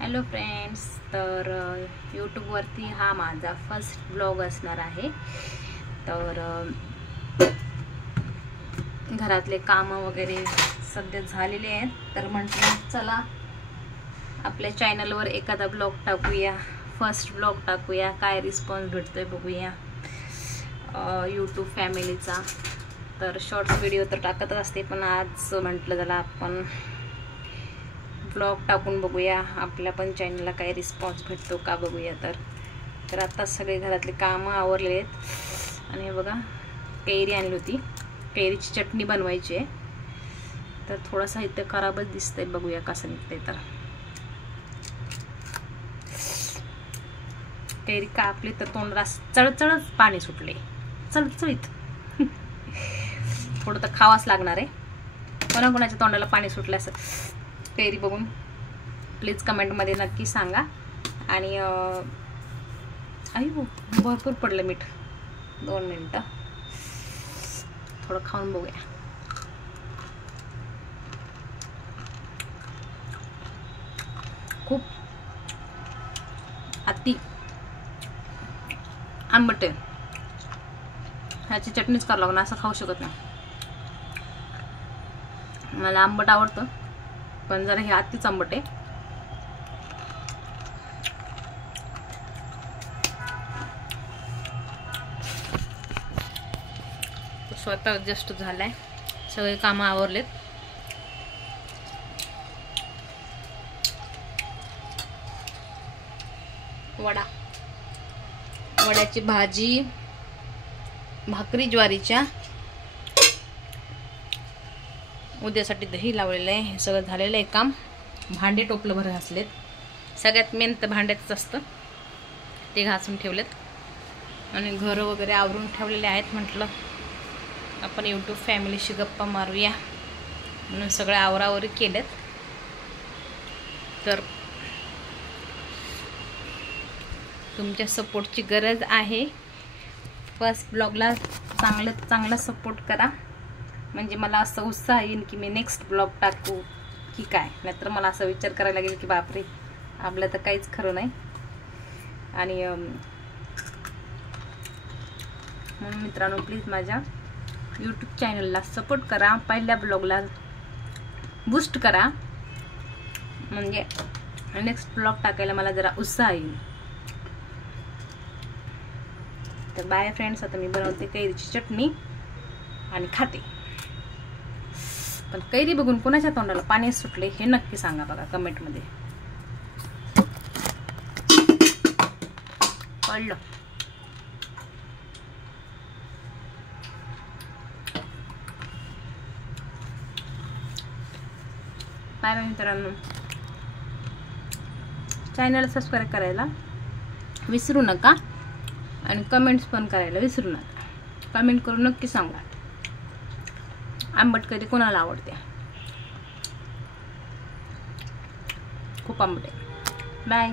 Hello friends, तर यूट्यूबवरती हा माझा फर्स्ट ब्लॉग असणार आहे। तर घरातले कामं वगैरे सध्या झालेले आहेत, तर म्हटलं चला आपल्या चॅनलवर एखादा ब्लॉग टाकूया, फर्स्ट ब्लॉग टाकूया, काय रिस्पॉन्स भेटतोय बघूया यूट्यूब फॅमिलीचा। तर शॉर्ट्स व्हिडिओ तर टाकत असते, पण आज म्हटलं चला आपण ब्लॉग टाकून बघूया, आपल्या पण चॅनलला काय रिस्पॉन्स भेटतो का बघूया। तर आता सगळे घरातले कामं आवरले आहेत आणि हे बघा कैरी आणली होती, कैरीची चटणी बनवायची आहे। तर थोडं साहित्य खराबच दिसतंय, बघूया कसं निघतंय। तर कैरी कापली तर तोंडाला चळचळच पाणी सुटले, चळचळीत थोडं तर खावाच लागणार आहे। कोणाकोणाच्या तोंडाला पाणी सुटलं असं कैरी बघून प्लीज कमेंटमध्ये नक्की सांगा। आणि भरपूर पडलं मीठ, 2 मिनिटं थोडं खाऊन बघूया। खूप अति आंबट आहे, ह्याची चटणीच करावं लागणार, असं खाऊ शकत नाही। मला आंबट आवडतं, पण जरा हे अतिच आंबट आहे। स्वतः जस्ट झालाय, सगळे कामं आवरलेत। वड्याची भाजी, भाकरी ज्वारीच्या, उद्यासाठी दही लावलेलं आहे। हे सगळं झालेलं आहे काम। भांडे टोपलं भर घासलेत, सगळ्यात मेन तर भांड्याच असतं, ते घासून ठेवलेत आणि घर वगैरे आवरून ठेवलेले आहेत। म्हटलं आपण यूट्यूब फॅमिलीशी गप्पा मारूया म्हणून सगळे आवरावरी केलेत। तर तुमच्या सपोर्टची गरज आहे। फर्स्ट ब्लॉगला चांगला सपोर्ट करा, म्हणजे मला असं उत्साह येईल की मी नेक्स्ट ब्लॉग टाकू की काय, नाहीतर मला असं विचार करायला लागेल की बापरे आपलं तर काहीच खरं नाही। आणि म्हणून मित्रांनो, प्लीज माझ्या यूट्यूब चॅनलला सपोर्ट करा, पहिल्या ब्लॉगला बूस्ट करा, म्हणजे नेक्स्ट ब्लॉग टाकायला मला जरा उत्साह येईल। तर बाय फ्रेंड्स, आता मी बनवते कैरीची चटणी आणि खाते। पण कैरी बघून कोणाच्या तोंडाला पाणी सुटले हे नक्की सांगा बघा कमेंटमध्ये, कळलं? बाय बाय मित्रांनो, चॅनल सबस्क्राईब करायला विसरू नका आणि कमेंट्स पण करायला विसरू नका। कमेंट करून नक्की सांगा आंबट कैरी कोणाला आवडते। खूप आंबट आहे। बाय।